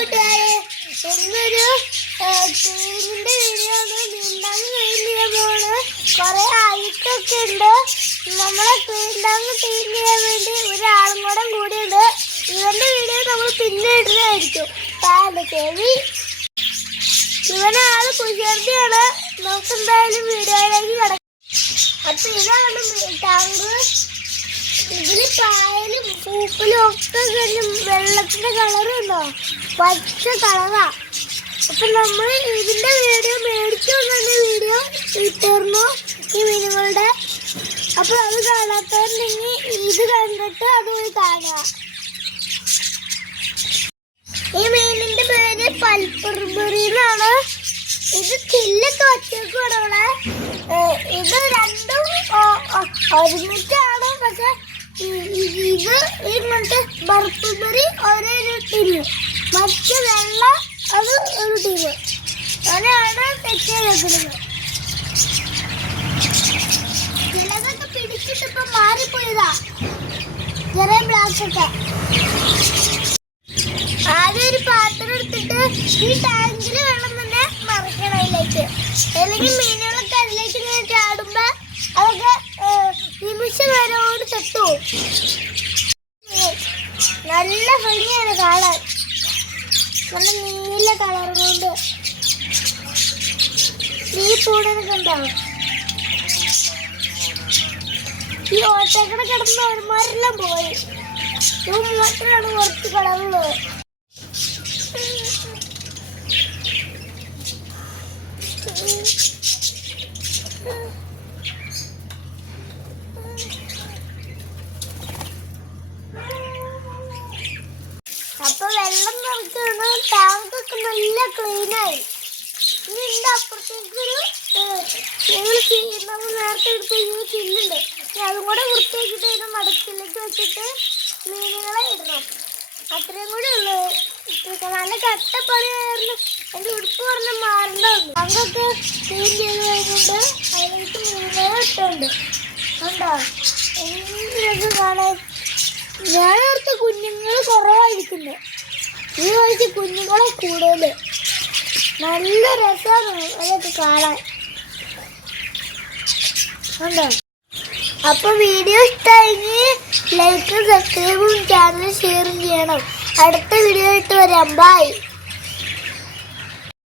കൂട്ടുകാരെ, ഇന്നൊരു ക്ലീനിന്റെ വീഡിയോ ആണ്. നീന്താങ് ക്ലീൻ ചെയ്യാൻ പോണ്. കുറെ അഴുക്കൊക്കെ ഉണ്ട്. നമ്മളെ ക്ലീൻടാങ് ക്ലീൻ ചെയ്യാൻ വേണ്ടി ഒരാളും കൂടിയുണ്ട്. ഇവന്റെ വീഡിയോ നമ്മൾ പിന്നെ ഇടുന്നതായിരിക്കും. ചെവി ഇവനാള് കുശർത്തിയാണ്. നമുക്ക് എന്തായാലും വീഡിയോയിലേക്ക് കിടക്കാം. അപ്പൊ ഇതാണ് ടാങ്ക്. ഇതില് പായലും പൂപ്പലും ഒക്കെ കഴിഞ്ഞ് വെള്ളത്തിന്റെ കളറുണ്ടോ, പച്ച കളറാ. അപ്പൊ നമ്മൾ ഇതിന്റെ വീഡിയോ മേടിച്ചു തന്നെ വീഡിയോ ഇട്ടിരുന്നു ഈ മീനുകളുടെ. അപ്പൊ അത് കാണാത്തവരുണ്ടെങ്കിൽ ഇത് കണ്ടിട്ട് അത് പോയി കാണുക. ഈ മീനിന്റെ പേര് പൽപ്പുർബറി എന്നാണ്. ഇത് ചില്ലൊക്കെ വച്ചേക്കാണ് അവിടെ. ഇത് രണ്ടും ഒരുമിച്ചാണ്. പക്ഷെ ഇത് ഇങ്ങനത്തെ ബർപ്പുബറി ഒരേ ടീമ്, മറ്റു വെള്ള അത് ഒരു ടീമ്. അങ്ങനെയാണ് തെറ്റ് വെക്കുന്നത്. ചിലതൊക്കെ പിടിച്ചിട്ട് ഇപ്പൊ മാറിപ്പോയതാ, ചെറിയ ബ്ലാക്കൊക്കെ. ആദ്യം ഒരു പാത്രം എടുത്തിട്ട് ഈ ടാങ്കിൽ വെള്ളം തന്നെ മറിക്കണം അതിലേക്ക്. അല്ലെങ്കിൽ മീനുകളൊക്കെ അതിലേക്ക് ഇങ്ങനെ ചാടുമ്പോ അതൊക്കെ നിമിഷം വരോട് ചത്തു. നല്ല ഭംഗിയാണ് കാണാൻ, നല്ല നീല കളർ കൊണ്ട്. ഈ പൂടനൊക്കെ ഉണ്ടാവും. ഈ ഓട്ടക്കട കിടന്ന് ഒരുമാരെല്ലാം പോയി. ഇത് മാത്രമാണ് കുറച്ച് കളറുള്ളത്. അപ്പൊ വെള്ളം നിറയ്ക്കാണ്. ടാങ്കൊക്കെ നല്ല ക്ലീനായി. ഇനി ഇതിന്റെ അപ്പുറത്തേക്കൊരു നമ്മൾ നേരത്തെ എടുത്ത് കഴിഞ്ഞ ചില്ലുണ്ട്. അതും കൂടെ വൃത്തിയാക്കിയിട്ട് ഇത് മടക്കിലേക്ക് വെച്ചിട്ട് മീനുകളെ ഇടണം. അത്രയും കൂടെ ഉള്ളു. നല്ല കട്ടപ്പണിയായിരുന്നു. എൻ്റെ ഉടുപ്പ് പറഞ്ഞ് മാറേണ്ടതുണ്ട്. ടാങ്കൊക്കെ ക്ലീൻ ചെയ്ത് കഴിഞ്ഞിട്ട് അതിലേക്ക് മീനുകളെ ഇട്ടുണ്ട്. കണ്ടോ എന്തൊക്കെ കാണാൻ. ഞാൻ ഓർത്ത് കുഞ്ഞുങ്ങൾ കുറവായിരിക്കുന്നു. ഈ വയസ്സ് കുഞ്ഞുങ്ങളെ കൂടുതൽ. നല്ല രസമാണ് അതൊക്കെ കാണാൻ. കണ്ടോ. അപ്പൊ വീഡിയോ ഇഷ്ടമായെങ്കിൽ ലൈക്കും സബ്സ്ക്രൈബും ചാനൽ ഷെയറും ചെയ്യണം. അടുത്ത വീഡിയോ ഇട്ട് വരാം. ബൈ.